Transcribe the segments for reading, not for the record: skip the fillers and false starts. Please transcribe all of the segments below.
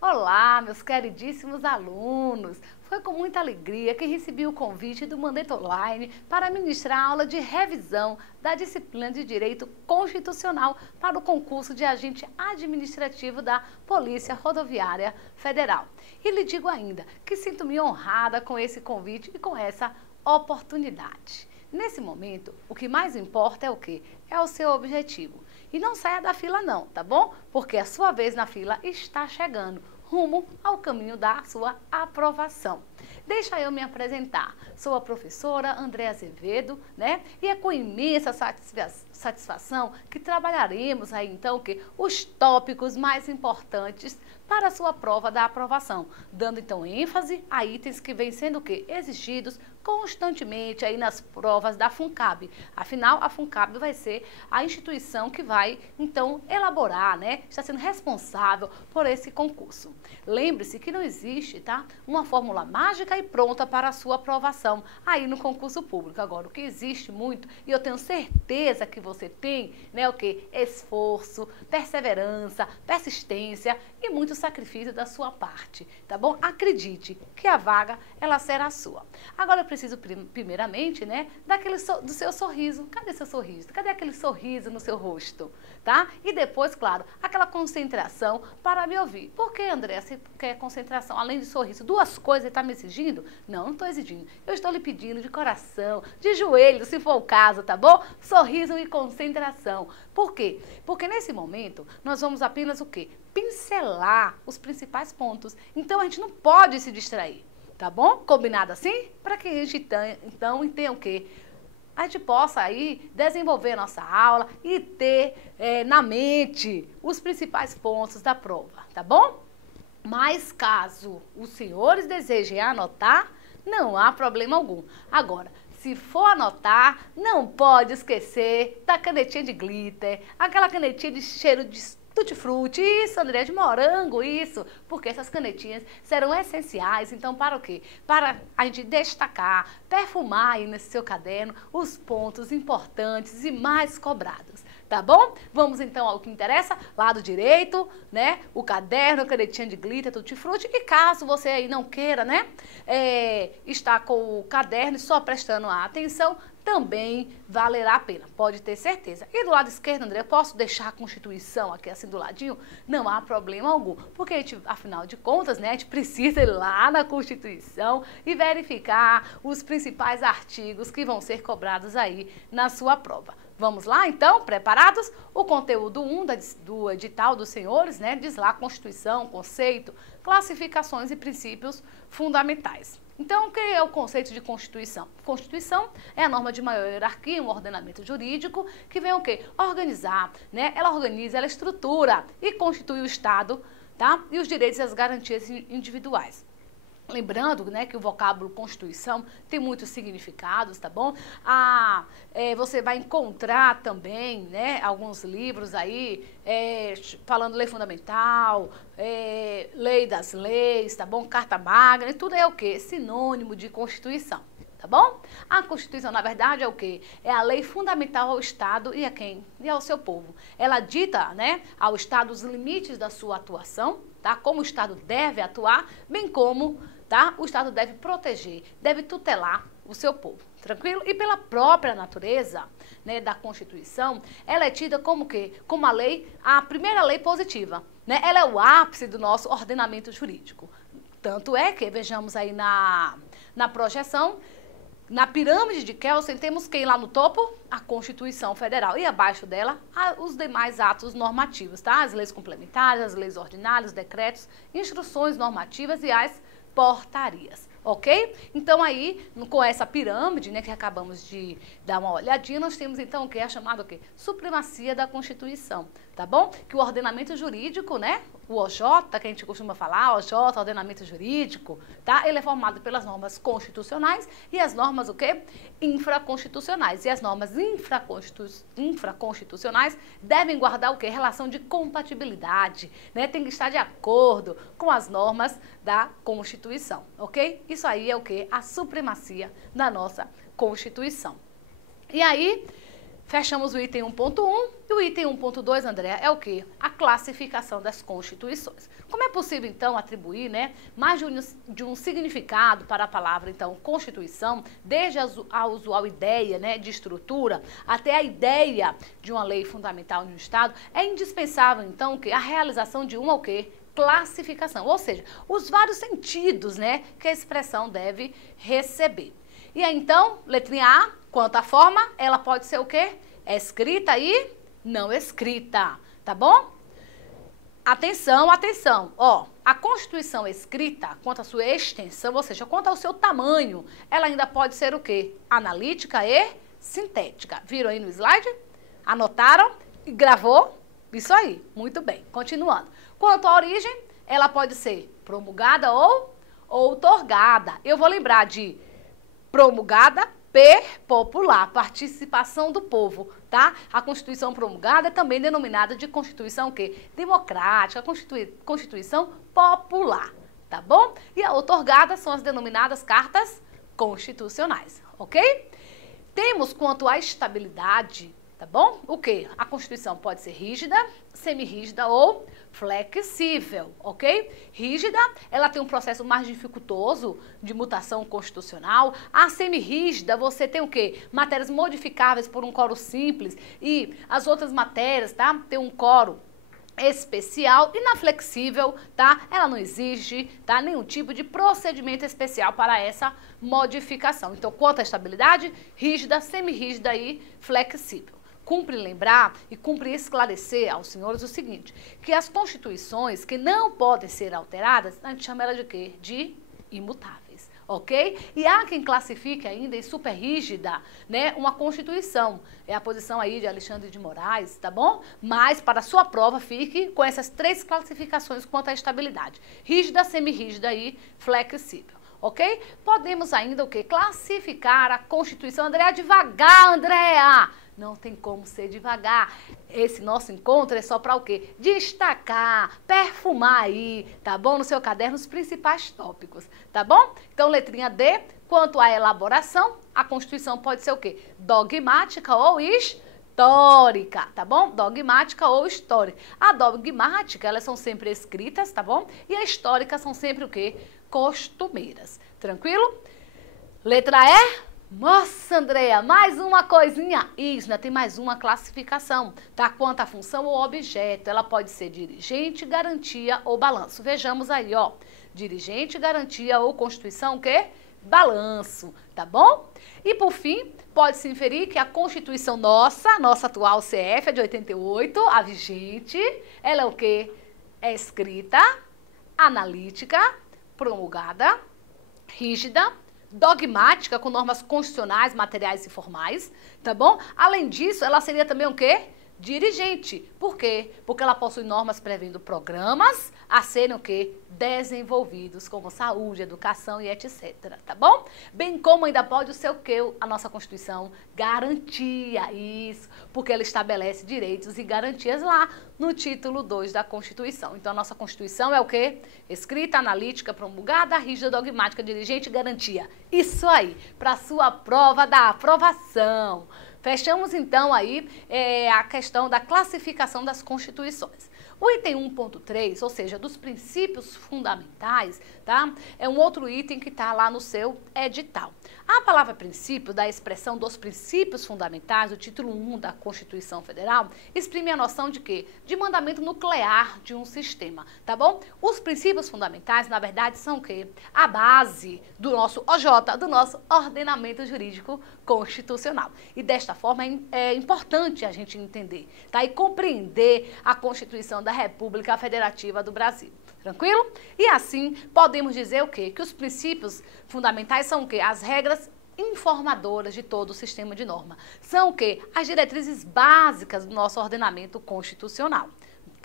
Olá, meus queridíssimos alunos! Foi com muita alegria que recebi o convite do Mandetta Online para ministrar a aula de revisão da disciplina de Direito Constitucional para o concurso de agente administrativo da Polícia Rodoviária Federal. E lhe digo ainda que sinto-me honrada com esse convite e com essa oportunidade. Nesse momento, o que mais importa é o quê? É o seu objetivo. E não saia da fila não, tá bom? Porque a sua vez na fila está chegando, rumo ao caminho da sua aprovação. Deixa eu me apresentar. Sou a professora Andréa Azevedo, né? E é com imensa satisfação que trabalharemos aí então os tópicos mais importantes para a sua prova da aprovação, dando então ênfase a itens que vêm sendo exigidos constantemente aí nas provas da FUNCAB. Afinal, a FUNCAB vai ser a instituição que vai então elaborar, né? Está sendo responsável por esse concurso. Lembre-se que não existe, tá? Uma fórmula mágica e pronta para a sua aprovação aí no concurso público. Agora, o que existe muito, e eu tenho certeza que você tem, né, esforço, perseverança, persistência e muito sacrifício da sua parte, tá bom? Acredite que a vaga, ela será sua. Agora eu preciso primeiramente, né, do seu sorriso. Cadê seu sorriso? Cadê aquele sorriso no seu rosto, tá? E depois, claro, aquela concentração para me ouvir. Por que, André, você quer concentração? Além de sorriso, duas coisas você está me exigindo? Não, não estou exigindo. Eu estou lhe pedindo de coração, de joelho, se for o caso, tá bom? Sorriso e concentração. Por quê? Porque nesse momento nós vamos apenas pincelar os principais pontos. Então a gente não pode se distrair, tá bom? Combinado assim? Para que a gente então entenda a gente possa aí desenvolver a nossa aula e ter na mente os principais pontos da prova, tá bom? Mas caso os senhores desejem anotar, não há problema algum. Agora, se for anotar, não pode esquecer da canetinha de glitter, aquela canetinha de cheiro de tutti-frutti, isso, André, de morango, isso, porque essas canetinhas serão essenciais, então, para o quê? Para a gente destacar, perfumar aí nesse seu caderno os pontos importantes e mais cobrados, tá bom? Vamos então ao que interessa, lado direito, né, o caderno, a canetinha de glitter, tutti-frutti, e caso você aí não queira, né, estar com o caderno e só prestando a atenção, também valerá a pena, pode ter certeza. E do lado esquerdo, André, eu posso deixar a Constituição aqui assim do ladinho? Não há problema algum, porque a gente, afinal de contas, né, a gente precisa ir lá na Constituição e verificar os principais artigos que vão ser cobrados aí na sua prova. Vamos lá, então? Preparados? O conteúdo 1 do edital dos senhores, né, diz lá Constituição, conceito, classificações e princípios fundamentais. Então, o que é o conceito de Constituição? Constituição é a norma de maior hierarquia, um ordenamento jurídico que vem organizar, né? Ela organiza, ela estrutura e constitui o Estado, tá? E os direitos e as garantias individuais. Lembrando, né, que o vocábulo Constituição tem muitos significados, tá bom? Você vai encontrar também, né, alguns livros aí, falando lei fundamental, lei das leis, tá bom? Carta Magna, e tudo é sinônimo de Constituição, tá bom? A Constituição, na verdade, é É a lei fundamental ao Estado e a quem? E ao seu povo. Ela dita, né, ao Estado os limites da sua atuação, tá? Como o Estado deve atuar, bem como, tá, o Estado deve proteger, deve tutelar o seu povo, tranquilo? E pela própria natureza, né, da Constituição, ela é tida como Como a primeira lei positiva, né? Ela é o ápice do nosso ordenamento jurídico. Tanto é que, vejamos aí na projeção, na pirâmide de Kelsen, temos quem lá no topo? A Constituição Federal. E abaixo dela, os demais atos normativos, tá? As leis complementares, as leis ordinárias, os decretos, instruções normativas e as portarias, ok? Então aí, com essa pirâmide, né, que acabamos de dar uma olhadinha, nós temos então a chamada supremacia da Constituição, tá bom? Que o ordenamento jurídico, né, o OJ, que a gente costuma falar, OJ, ordenamento jurídico, tá? Ele é formado pelas normas constitucionais e as normas o quê? Infraconstitucionais. E as normas infraconstitucionais devem guardar o quê? Relação de compatibilidade, né? Tem que estar de acordo com as normas da Constituição, ok? Isso aí é o quê? A supremacia da nossa Constituição. E aí, fechamos o item 1.1 e o item 1.2, Andréa, é o quê? A classificação das constituições. Como é possível, então, atribuir, né, mais de um significado para a palavra, então, constituição, desde a usual ideia, né, de estrutura até a ideia de uma lei fundamental de um Estado, é indispensável, então, que a realização de uma, o quê? Classificação, ou seja, os vários sentidos, né, que a expressão deve receber. E aí, então, letrinha A, quanto à forma, ela pode ser o quê? Escrita e não escrita, tá bom? Atenção, atenção, ó, a Constituição escrita, quanto à sua extensão, ou seja, quanto ao seu tamanho, ela ainda pode ser o quê? Analítica e sintética. Viram aí no slide? Anotaram? E gravou? Isso aí, muito bem. Continuando. Quanto à origem, ela pode ser promulgada ou outorgada. Eu vou lembrar de promulgada, popular, participação do povo, tá? A Constituição promulgada é também denominada de Constituição o quê? Democrática, Constituição popular, tá bom? E a outorgada são as denominadas cartas constitucionais, ok? Temos quanto à estabilidade, tá bom? O quê? A Constituição pode ser rígida, semirrígida ou flexível, ok? Rígida, ela tem um processo mais dificultoso de mutação constitucional. A semirrígida, você tem o quê? Matérias modificáveis por um quórum simples e as outras matérias, tá? Tem um quórum especial. E na flexível, tá? Ela não exige, tá? Nenhum tipo de procedimento especial para essa modificação. Então, quanto à estabilidade, rígida, semirrígida e flexível. Cumpre lembrar e cumpre esclarecer aos senhores o seguinte, que as constituições que não podem ser alteradas, a gente chama ela de quê? De imutáveis, ok? E há quem classifique ainda em super rígida, né, uma constituição. É a posição aí de Alexandre de Moraes, tá bom? Mas para a sua prova fique com essas três classificações quanto à estabilidade. Rígida, semirrígida e flexível. Ok? Podemos ainda o quê? Classificar a Constituição. Andréa, devagar, Andréa! Não tem como ser devagar. Esse nosso encontro é só para o quê? Destacar, perfumar aí, tá bom? No seu caderno os principais tópicos, tá bom? Então, letrinha D, quanto à elaboração, a Constituição pode ser o quê? Dogmática ou histórica, tá bom? Dogmática ou histórica. A dogmática, elas são sempre escritas, tá bom? E a histórica são sempre o quê? Costumeiras. Tranquilo? Letra E. Nossa, Andréa, mais uma coisinha. Isso, ainda tem mais uma classificação, tá? Quanto à função ou objeto, ela pode ser dirigente, garantia ou balanço. Vejamos aí, ó. Dirigente, garantia ou constituição, o quê? Balanço, tá bom? E por fim, pode-se inferir que a Constituição nossa atual CF é de 88, a vigente, ela é o quê? É escrita, analítica, promulgada, rígida, dogmática, com normas constitucionais, materiais e formais, tá bom? Além disso, ela seria também o quê? Dirigente. Por quê? Porque ela possui normas prevendo programas a serem o quê? Desenvolvidos, como saúde, educação e etc, tá bom? Bem como ainda pode ser o quê? A nossa Constituição garantia, isso, porque ela estabelece direitos e garantias lá no título 2 da Constituição. Então, a nossa Constituição é o quê? Escrita, analítica, promulgada, rígida, dogmática, dirigente, garantia. Isso aí, para a sua prova da aprovação. Fechamos, então, aí a questão da classificação das constituições. O item 1.3, ou seja, dos princípios fundamentais, tá? É um outro item que está lá no seu edital. A palavra princípio, da expressão dos princípios fundamentais, o título 1 da Constituição Federal, exprime a noção de quê? De mandamento nuclear de um sistema, tá bom? Os princípios fundamentais, na verdade, são o quê? A base do nosso OJ, do nosso ordenamento jurídico constitucional. E desta forma é importante a gente entender, tá? E compreender a Constituição da República Federativa do Brasil. Tranquilo? E assim, podemos dizer o quê? Que os princípios fundamentais são o quê? As regras informadoras de todo o sistema de norma. São o quê? As diretrizes básicas do nosso ordenamento constitucional.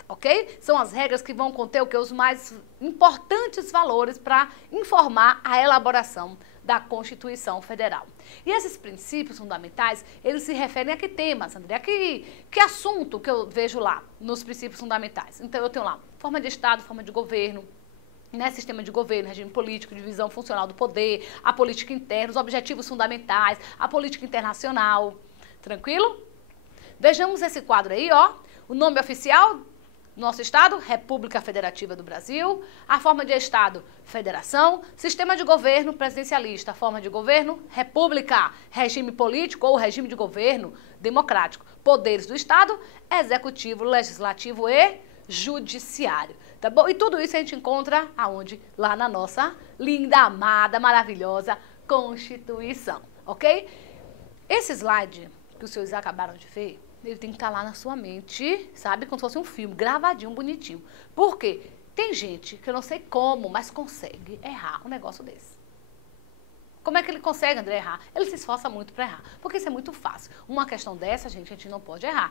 ok? São as regras que vão conter o que? Os mais importantes valores para informar a elaboração da Constituição Federal. E esses princípios fundamentais, eles se referem a que temas, André? Que assunto que eu vejo lá nos princípios fundamentais? Então, eu tenho lá forma de Estado, forma de governo, né, sistema de governo, regime político, divisão funcional do poder, a política interna, os objetivos fundamentais, a política internacional. Tranquilo? Vejamos esse quadro aí, ó. O nome oficial do nosso Estado, República Federativa do Brasil. A forma de Estado, Federação. Sistema de governo, presidencialista. A forma de governo, República. Regime político ou regime de governo, democrático. Poderes do Estado, Executivo, Legislativo e Judiciário. Tá bom? E tudo isso a gente encontra aonde? Lá na nossa linda, amada, maravilhosa Constituição. Ok? Esse slide que os senhores acabaram de ver, ele tem que estar lá na sua mente, sabe? Como se fosse um filme, gravadinho, bonitinho. Por quê? Tem gente que eu não sei como, mas consegue errar um negócio desse. Como é que ele consegue, André, errar? Ele se esforça muito para errar, porque isso é muito fácil. Uma questão dessa, gente, a gente não pode errar.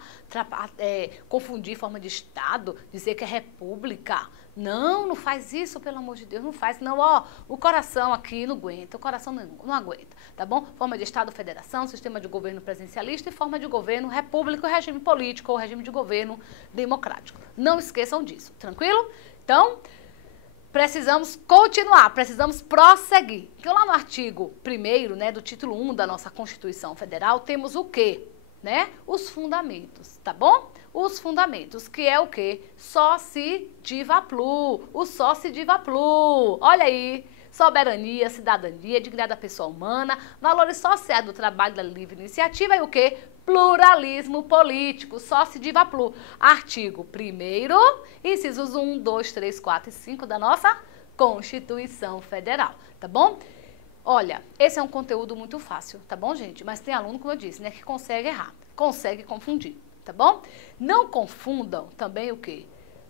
Confundir forma de Estado, dizer que é república. Não, não faz isso, pelo amor de Deus, não faz. Não, ó, o coração aqui não aguenta, o coração não aguenta, tá bom? Forma de Estado, federação, sistema de governo presidencialista e forma de governo república, regime político ou regime de governo democrático. Não esqueçam disso, tranquilo? Então, precisamos continuar, precisamos prosseguir. Porque lá no artigo 1º, né, do título 1 da nossa Constituição Federal, temos o quê? Né? Os fundamentos, tá bom? Os fundamentos, que é o quê? Sóci diva plu, o sóci diva plu. Olha aí, soberania, cidadania, dignidade da pessoa humana, valores sociais do trabalho da livre iniciativa e o quê? Pluralismo político, sóci diva plu. Artigo 1º, incisos 1, 2, 3, 4 e 5 da nossa Constituição Federal, tá bom? Olha, esse é um conteúdo muito fácil, tá bom, gente? Mas tem aluno, como eu disse, né, que consegue errar, consegue confundir, tá bom? Não confundam também o quê?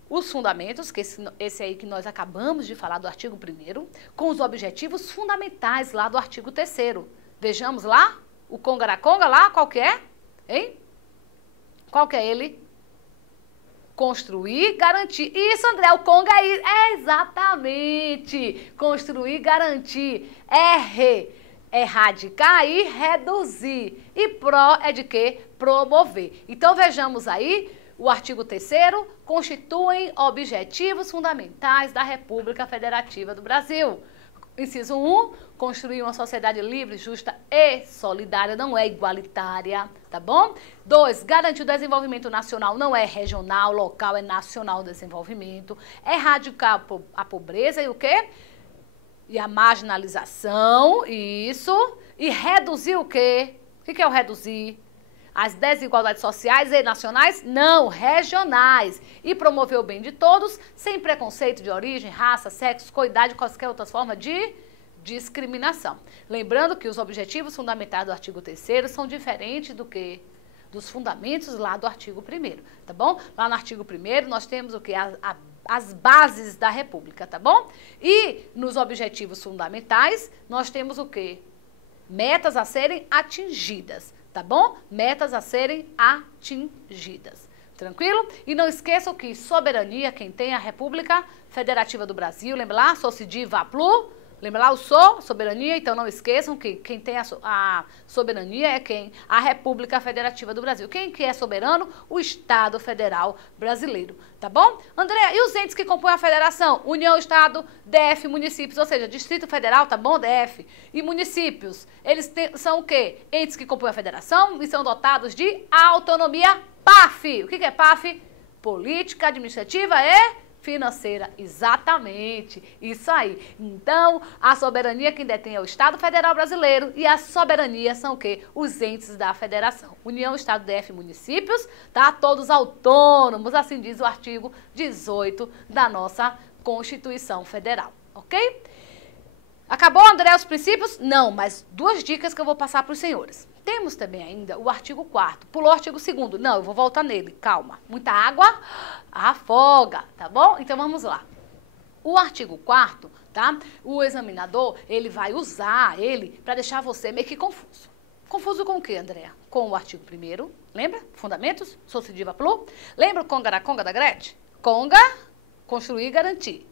Os fundamentos, que esse aí que nós acabamos de falar do artigo 1º, com os objetivos fundamentais lá do artigo 3º. Vejamos lá, o Congaraconga lá, qual que é? Hein? Qual que é ele? Construir, garantir. Isso, André, o Conga é exatamente. Construir, garantir. Erradicar e reduzir. E pró é de quê? Promover. Então, vejamos aí, o artigo 3º, constituem objetivos fundamentais da República Federativa do Brasil. Inciso 1, construir uma sociedade livre, justa e solidária, não é igualitária, tá bom? 2, garantir o desenvolvimento nacional, não é regional, local, é nacional desenvolvimento. Erradicar a pobreza e o quê? E a marginalização, isso. E reduzir o quê? O que é o reduzir? As desigualdades sociais e nacionais? Não, regionais. E promover o bem de todos, sem preconceito de origem, raça, sexo, coidade, quaisquer outras formas de discriminação. Lembrando que os objetivos fundamentais do artigo 3º são diferentes do que dos fundamentos lá do artigo 1º, tá bom? Lá no artigo 1º nós temos o que? As bases da República, tá bom? E nos objetivos fundamentais nós temos o quê? Metas a serem atingidas. Tá bom? Metas a serem atingidas. Tranquilo? E não esqueçam que soberania, quem tem a República Federativa do Brasil, lembra lá? Sóci diva plu, lembra lá o soberania? Então não esqueçam que quem tem a soberania é quem? A República Federativa do Brasil. Quem que é soberano? O Estado Federal Brasileiro. Tá bom? André, e os entes que compõem a federação? União, Estado, DF, municípios, ou seja, Distrito Federal, tá bom? DF. E municípios, eles são o quê? Entes que compõem a federação e são dotados de autonomia PAF. O que é PAF? Política, administrativa e financeira, exatamente, isso aí. Então, a soberania quem detém é o Estado Federal Brasileiro e a soberania são o quê? Os entes da federação. União, Estado, DF, municípios, tá? Todos autônomos, assim diz o artigo 18 da nossa Constituição Federal, ok? Acabou, André, os princípios? Não, mas 2 dicas que eu vou passar para os senhores. Temos também ainda o artigo 4º. Pulou o artigo 2º. Não, eu vou voltar nele. Calma. Muita água afoga, tá bom? Então vamos lá. O artigo 4º, tá? O examinador, ele vai usar ele para deixar você meio que confuso. Confuso com o quê, André? Com o artigo 1º. Lembra? Fundamentos. Sóci diva plu. Lembra o Congaraconga da Gretchen? conga, construir e garantir.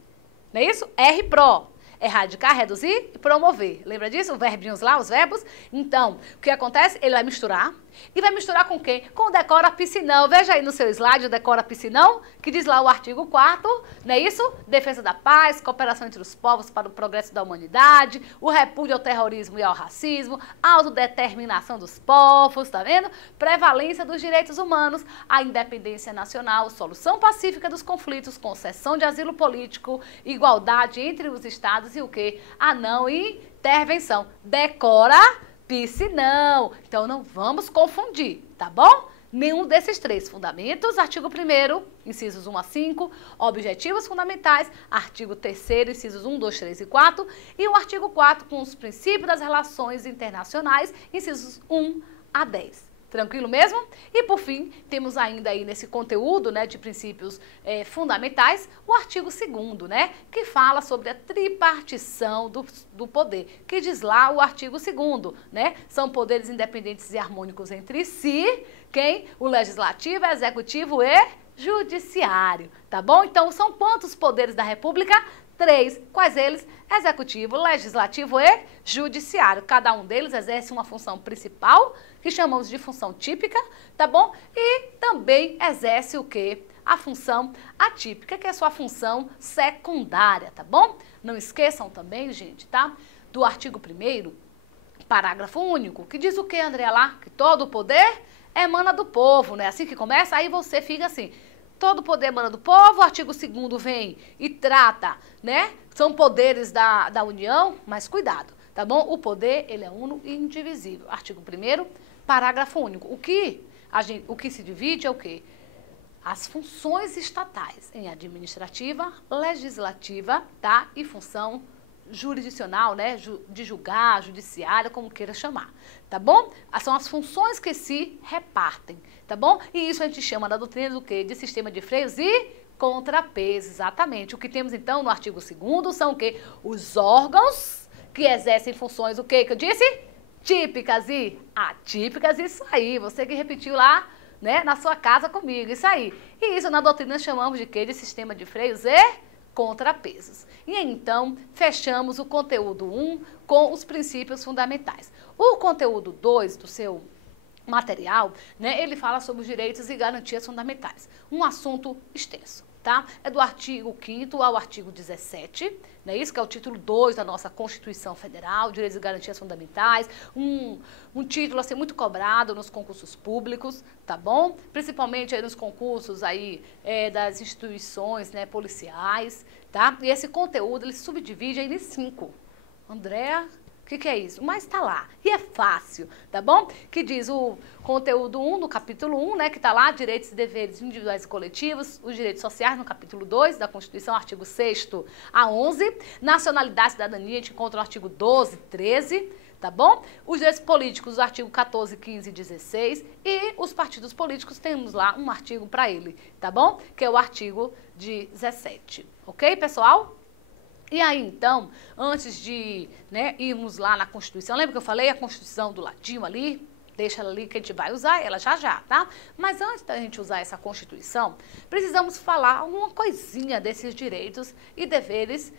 Não é isso? R-PRO. Erradicar, reduzir e promover. Lembra disso? Os verbinhos lá, os verbos? Então, o que acontece? Ele vai misturar. E vai misturar com quem? Com o decora piscinão. Veja aí no seu slide o decora piscinão, que diz lá o artigo 4º, não é isso? Defesa da paz, cooperação entre os povos para o progresso da humanidade, o repúdio ao terrorismo e ao racismo, a autodeterminação dos povos, tá vendo? Prevalência dos direitos humanos, a independência nacional, solução pacífica dos conflitos, concessão de asilo político, igualdade entre os estados e o quê? A não intervenção. Decora piscinão. Então, não vamos confundir, tá bom? Nenhum desses três fundamentos, artigo 1º, incisos 1 a 5, objetivos fundamentais, artigo 3º, incisos 1, 2, 3 e 4, e o artigo 4º com os princípios das relações internacionais, incisos 1 a 10. Tranquilo mesmo? E por fim, temos ainda aí nesse conteúdo, né, de princípios fundamentais, o artigo 2º, né, que fala sobre a tripartição do poder, que diz lá o artigo 2º, né, são poderes independentes e harmônicos entre si, quem? O legislativo, executivo e judiciário, tá bom? Então, são quantos poderes da República? 3. Quais eles? Executivo, legislativo e judiciário. Cada um deles exerce uma função principal, que chamamos de função típica, tá bom? E também exerce o quê? A função atípica, que é a sua função secundária, tá bom? Não esqueçam também, gente, tá? Do artigo 1º, parágrafo único, que diz o quê, Andréa, lá? Que todo o poder emana do povo, né? Assim que começa, aí você fica assim... Todo o poder emana do povo, o artigo 2º vem e trata, né? São poderes da União, mas cuidado, tá bom? O poder, ele é uno e indivisível. Artigo 1º, parágrafo único. O que se divide é o quê? As funções estatais em administrativa, legislativa, tá? E função jurisdicional, né? De julgar, judiciária, como queira chamar, tá bom? São as funções que se repartem, tá bom? E isso a gente chama na doutrina do quê? De sistema de freios e contrapesos, exatamente. O que temos então no artigo 2º são o quê? Os órgãos que exercem funções, o quê que eu disse? Típicas e atípicas, isso aí, você que repetiu lá, né, na sua casa comigo, isso aí. E isso na doutrina chamamos de quê? De sistema de freios e contrapesos. E então, fechamos o conteúdo 1 com os princípios fundamentais. O conteúdo 2 do seu material, né, ele fala sobre os direitos e garantias fundamentais. Um assunto extenso, tá? É do artigo 5º ao artigo 17, né, isso que é o título 2 da nossa Constituição Federal, Direitos e Garantias Fundamentais, um título assim muito cobrado nos concursos públicos, tá bom? Principalmente aí nos concursos aí das instituições, né, policiais, tá? E esse conteúdo ele se subdivide aí em 5. Andréa, o que é isso? Mas está lá. E é fácil, tá bom? Que diz o conteúdo 1, no capítulo 1, né? Que está lá, direitos e deveres individuais e coletivos, os direitos sociais, no capítulo 2 da Constituição, artigo 6º a 11. Nacionalidade e cidadania, a gente encontra o artigo 12, 13, tá bom? Os direitos políticos, o artigo 14, 15 e 16. E os partidos políticos, temos lá um artigo para ele, tá bom? Que é o artigo 17. Ok, pessoal? E aí, então, antes de, né, irmos lá na Constituição, lembra que eu falei a Constituição do ladinho ali? Deixa ela ali que a gente vai usar ela já, tá? Mas antes da gente usar essa Constituição, precisamos falar alguma coisinha desses direitos e deveres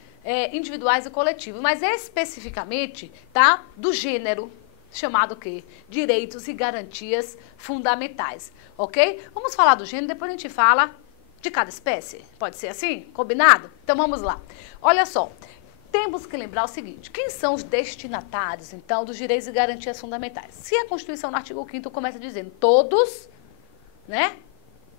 individuais e coletivos, mas especificamente, tá? Do gênero, chamado o quê? Direitos e garantias fundamentais, ok? Vamos falar do gênero, depois a gente fala de cada espécie? Pode ser assim? Combinado? Então vamos lá. Olha só, temos que lembrar o seguinte, quem são os destinatários, então, dos direitos e garantias fundamentais? Se a Constituição, no artigo 5º, começa dizendo todos, né?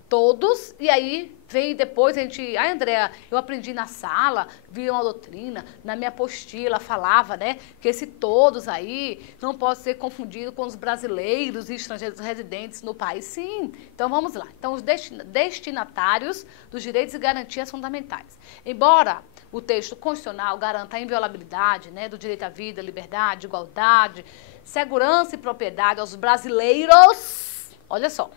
Todos, e aí vem depois a gente... Ai, Andréa, eu aprendi na sala, vi uma doutrina, na minha apostila falava, né, que esse todos aí não pode ser confundido com os brasileiros e estrangeiros residentes no país. Sim, então vamos lá. Então, os destinatários dos direitos e garantias fundamentais. Embora o texto constitucional garanta a inviolabilidade, né, do direito à vida, liberdade, igualdade, segurança e propriedade aos brasileiros, olha só.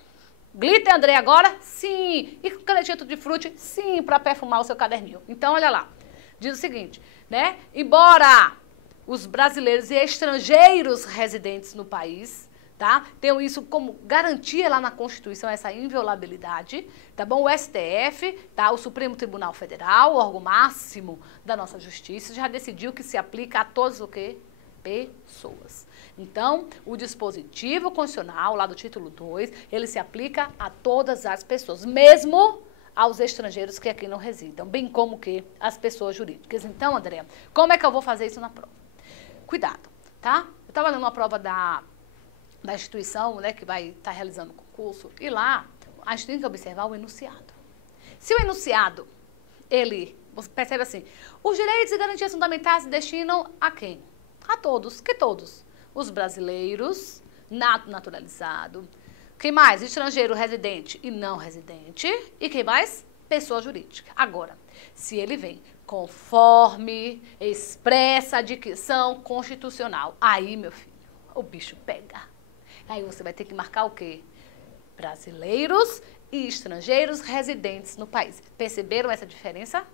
Glitter, André, agora? Sim. E com canetinha de frute? Sim, para perfumar o seu caderninho. Então, olha lá. Diz o seguinte, né? Embora os brasileiros e estrangeiros residentes no país, tá? Tenho isso como garantia lá na Constituição, essa inviolabilidade, tá bom? O STF, tá? O Supremo Tribunal Federal, o órgão máximo da nossa justiça, já decidiu que se aplica a todos o quê? Pessoas. Então, o dispositivo constitucional, lá do título 2, ele se aplica a todas as pessoas, mesmo aos estrangeiros que aqui não residam, bem como que as pessoas jurídicas. Então, André, como é que eu vou fazer isso na prova? Cuidado, tá? Eu estava dando uma prova da instituição, né, que vai estar realizando o concurso, e lá a gente tem que observar o enunciado. Se o enunciado, você percebe assim, os direitos e garantias fundamentais se destinam a quem? A todos. Que todos? Os brasileiros, naturalizado. Quem mais? Estrangeiro residente e não residente. E quem mais? Pessoa jurídica. Agora, se ele vem conforme expressa a dicção constitucional, aí, meu filho, o bicho pega. Aí você vai ter que marcar o quê? Brasileiros e estrangeiros residentes no país. Perceberam essa diferença?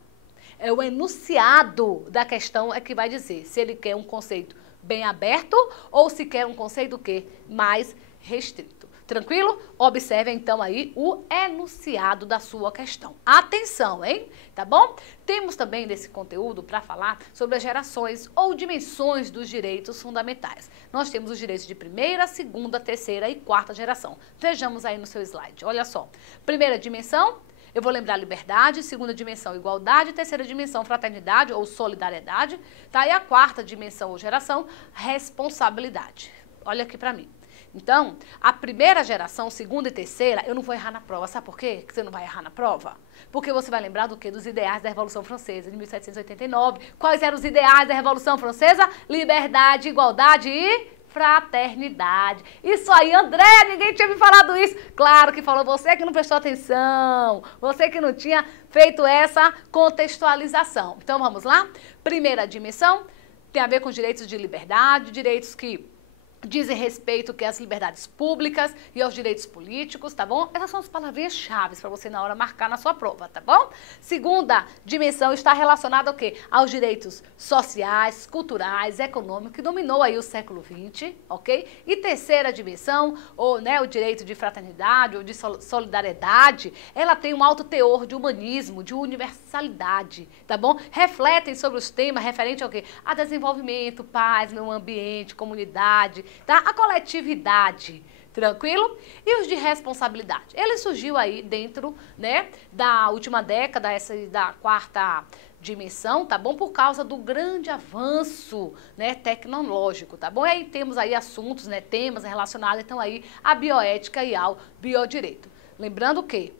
É o enunciado da questão é que vai dizer se ele quer um conceito bem aberto ou se quer um conceito o quê? Mais restrito. Tranquilo? Observe então aí o enunciado da sua questão. Atenção, hein? Tá bom? Temos também nesse conteúdo para falar sobre as gerações ou dimensões dos direitos fundamentais. Nós temos os direitos de primeira, segunda, terceira e quarta geração. Vejamos aí no seu slide. Olha só. Primeira dimensão, eu vou lembrar liberdade, segunda dimensão, igualdade, terceira dimensão, fraternidade ou solidariedade, tá? E a quarta dimensão ou geração, responsabilidade. Olha aqui para mim. Então, a primeira geração, segunda e terceira, eu não vou errar na prova. Sabe por quê que você não vai errar na prova? Porque você vai lembrar do quê? Dos ideais da Revolução Francesa, de 1789. Quais eram os ideais da Revolução Francesa? Liberdade, igualdade e fraternidade. Isso aí, André, ninguém tinha me falado isso. Claro que falou, você que não prestou atenção, você que não tinha feito essa contextualização. Então, vamos lá? Primeira dimensão tem a ver com direitos de liberdade, direitos que dizem respeito às liberdades públicas e aos direitos políticos, tá bom? Essas são as palavrinhas-chave para você na hora marcar na sua prova, tá bom? Segunda dimensão está relacionada ao quê? Aos direitos sociais, culturais, econômicos, que dominou aí o século XX, ok? E terceira dimensão, ou, né, o direito de fraternidade ou de solidariedade, ela tem um alto teor de humanismo, de universalidade, tá bom? Refletem sobre os temas referentes ao quê? A desenvolvimento, paz, meio ambiente, comunidade, tá? A coletividade, tranquilo? E os de responsabilidade? Ele surgiu aí dentro, né, da última década, da quarta dimensão, tá bom? Por causa do grande avanço, né, tecnológico, tá bom? E aí temos aí assuntos, né, temas relacionados, então aí, à bioética e ao biodireito. Lembrando que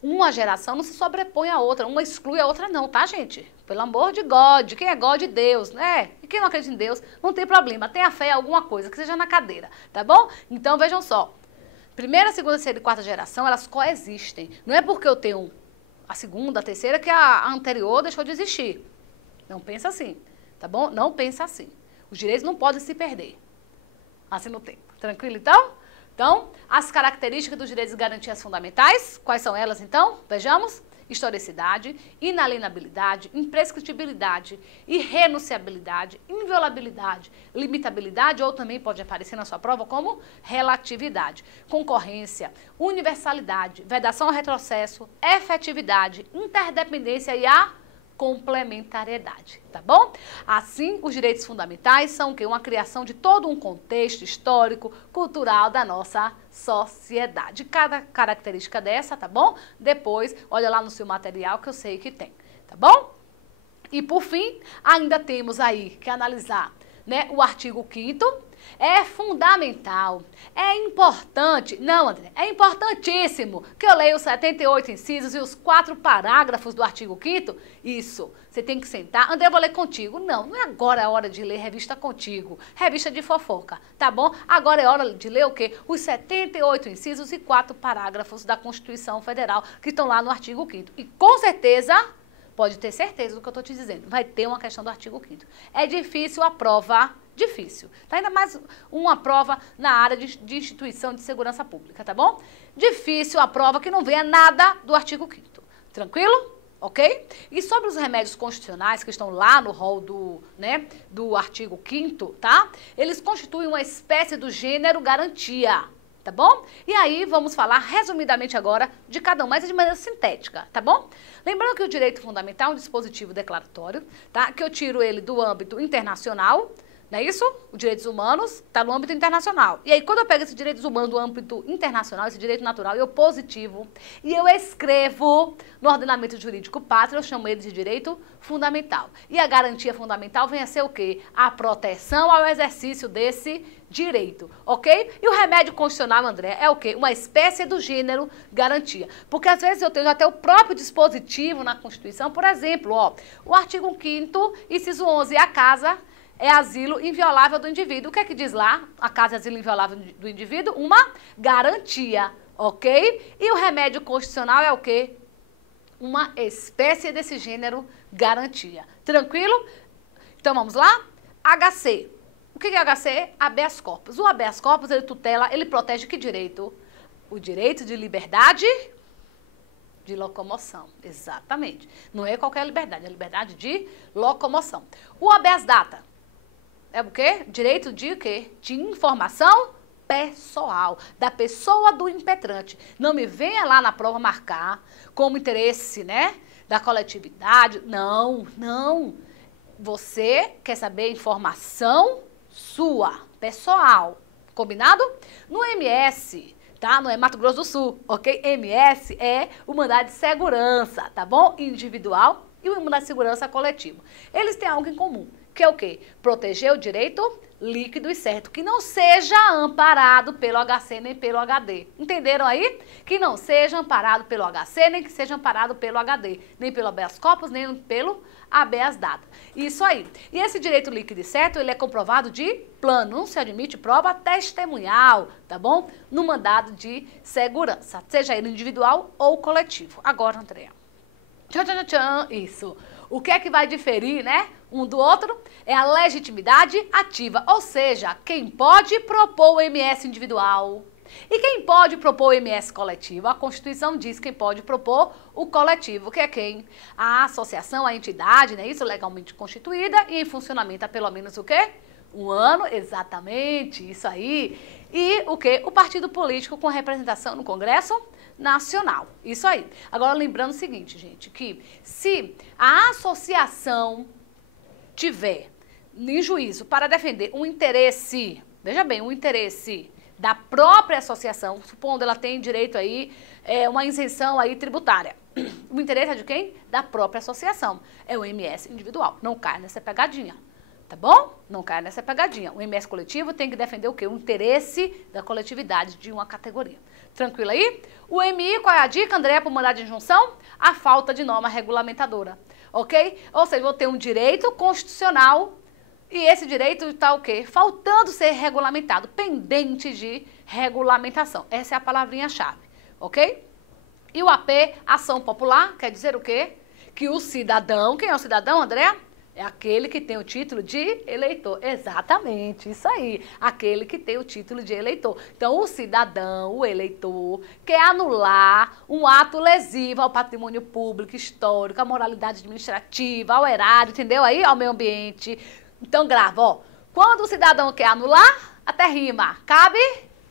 uma geração não se sobrepõe à outra, uma exclui a outra não, tá, gente? Pelo amor de God, quem é God? Deus, né? E quem não acredita em Deus, não tem problema, tenha fé em alguma coisa, que seja na cadeira, tá bom? Então, vejam só, primeira, segunda, terceira e quarta geração, elas coexistem. Não é porque eu tenho a segunda, a terceira, que a anterior deixou de existir. Não pensa assim, tá bom? Não pensa assim. Os direitos não podem se perder, assim no tempo. Tranquilo, então? Então, as características dos direitos e garantias fundamentais, quais são elas, então? Vejamos. Historicidade, inalienabilidade, imprescritibilidade, irrenunciabilidade, inviolabilidade, limitabilidade, ou também pode aparecer na sua prova como relatividade, concorrência, universalidade, vedação ao retrocesso, efetividade, interdependência e a complementariedade, tá bom? Assim, os direitos fundamentais são o quê? Uma criação de todo um contexto histórico, cultural da nossa sociedade. Cada característica dessa, tá bom? Depois, olha lá no seu material que eu sei que tem, tá bom? E por fim, ainda temos aí que analisar, né, o artigo 5º. É fundamental, é importante, não, André, é importantíssimo que eu leia os 78 incisos e os 4 parágrafos do artigo 5º. Isso, você tem que sentar. André, eu vou ler contigo. Não, não é agora a hora de ler revista contigo, revista de fofoca, tá bom? Agora é hora de ler o quê? Os 78 incisos e 4 parágrafos da Constituição Federal que estão lá no artigo 5º. E com certeza, pode ter certeza do que eu estou te dizendo, vai ter uma questão do artigo 5º. É difícil a prova. Difícil. Tá? Ainda mais uma prova na área de instituição de segurança pública, tá bom? Difícil a prova que não venha nada do artigo 5º. Tranquilo? ok? E sobre os remédios constitucionais que estão lá no rol do artigo 5º, tá? Eles constituem uma espécie do gênero garantia, tá bom? E aí vamos falar resumidamente agora de cada um, mas de maneira sintética, tá bom? Lembrando que o direito fundamental é um dispositivo declaratório, tá? Que eu tiro ele do âmbito internacional, não é isso? Os direitos humanos está no âmbito internacional. E aí, quando eu pego esses direitos humanos do âmbito internacional, esse direito natural, eu positivo e eu escrevo no ordenamento jurídico pátrio, eu chamo ele de direito fundamental. E a garantia fundamental vem a ser o quê? A proteção ao exercício desse direito, ok? E o remédio constitucional, André, é o quê? Uma espécie do gênero garantia. Porque às vezes eu tenho até o próprio dispositivo na Constituição, por exemplo, ó, o artigo 5º, inciso 11, a casa é asilo inviolável do indivíduo. O que é que diz lá? A casa é asilo inviolável do indivíduo? Uma garantia, ok? E o remédio constitucional é o quê? Uma espécie desse gênero garantia. Tranquilo? Então vamos lá? HC. O que é HC? Habeas corpus. O habeas corpus, ele tutela, ele protege que direito? O direito de liberdade de locomoção. Exatamente. Não é qualquer liberdade, é a liberdade de locomoção. O habeas data é o quê? Direito de quê? De informação pessoal, da pessoa do impetrante. Não me venha lá na prova marcar como interesse, né, da coletividade. Não, não. Você quer saber informação sua, pessoal. Combinado? No MS, tá? Não é Mato Grosso do Sul, ok? MS é o mandado de segurança, tá bom? Individual e o mandado de segurança coletivo. Eles têm algo em comum, que é o quê? Proteger o direito líquido e certo, que não seja amparado pelo HC nem pelo HD. Entenderam aí? Que não seja amparado pelo HC, nem que seja amparado pelo HD, nem pelo habeas corpus, nem pelo habeas data. Isso aí. E esse direito líquido e certo, ele é comprovado de plano, não se admite prova testemunhal, tá bom? No mandado de segurança, seja ele individual ou coletivo. Agora, Andréa. Tchan, tchan, tchan, isso. O que é que vai diferir, né, um do outro? É a legitimidade ativa, ou seja, quem pode propor o MS individual e quem pode propor o MS coletivo. A Constituição diz quem pode propor o coletivo, que é quem? A associação, a entidade, né, isso legalmente constituída e em funcionamento há pelo menos o quê? Um ano, exatamente, isso aí. E o quê? O partido político com representação no Congresso Nacional. Isso aí. Agora, lembrando o seguinte, gente, que se a associação tiver em juízo para defender um interesse, veja bem, um interesse da própria associação, supondo ela tem direito aí, uma isenção aí tributária. O interesse é de quem? Da própria associação. É o MS individual. Não cai nessa pegadinha. Tá bom? Não cai nessa pegadinha. O MS coletivo tem que defender o quê? O interesse da coletividade de uma categoria. Tranquilo aí? O MI, qual é a dica, André, para o mandado de injunção? A falta de norma regulamentadora. Ok? Ou seja, vou ter um direito constitucional e esse direito está o quê? Faltando ser regulamentado, pendente de regulamentação. Essa é a palavrinha-chave. Ok? E o AP, ação popular, quer dizer o quê? Que o cidadão, quem é o cidadão, André? É aquele que tem o título de eleitor. Exatamente, isso aí. Aquele que tem o título de eleitor. Então, o cidadão, o eleitor, quer anular um ato lesivo ao patrimônio público, histórico, à moralidade administrativa, ao erário, entendeu aí? Ao meio ambiente. Então, grava, ó. Quando o cidadão quer anular, até rima. Cabe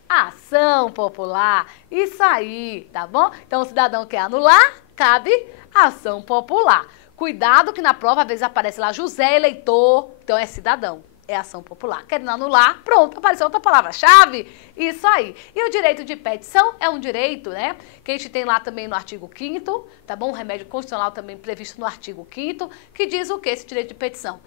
ação popular. Isso aí, tá bom? Então, o cidadão quer anular, cabe ação popular. Cuidado que na prova, às vezes, aparece lá José eleitor, então é cidadão, é ação popular. Querendo anular, pronto, apareceu outra palavra-chave, isso aí. E o direito de petição é um direito, né, que a gente tem lá também no artigo 5º, tá bom? Um remédio constitucional também previsto no artigo 5º, que diz o que esse direito de petição?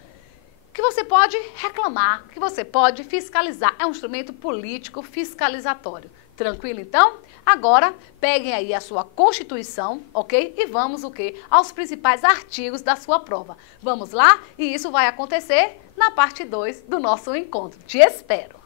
Que você pode reclamar, que você pode fiscalizar. É um instrumento político fiscalizatório. Tranquilo, então? Agora, peguem aí a sua Constituição, ok? E vamos o quê? Aos principais artigos da sua prova. Vamos lá? E isso vai acontecer na parte 2 do nosso encontro. Te espero!